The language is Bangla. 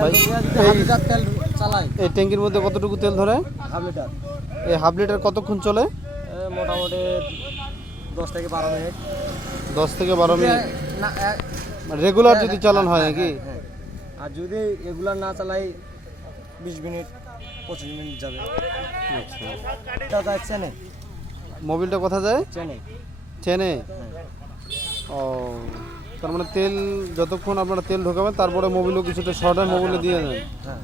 ভাই হাফ লিটার তেল চালাই, এই ট্যাঙ্কির মধ্যে কতটুকু তেল ধরে? Half litre. এই হাফ লিটার কতক্ষণ চলে? মোটামুটি 10 থেকে 12 মিনিট। 10 থেকে 12 মিনিট না, রেগুলার যদি চালান হয় নাকি? হ্যাঁ। আর যদি রেগুলার না চালাই 20 মিনিট 25 মিনিট যাবে। আচ্ছা, এটা যায় চেনে, মোবিলটা কোথা যায়? চেনে। চেনে। ও, তার মানে তেল যতক্ষণ আপনারা তেল ঢোকাবেন তারপরে মোবিলও কিছুটা শর্ট হয়, মোবিলে দিয়ে দেন। হ্যাঁ।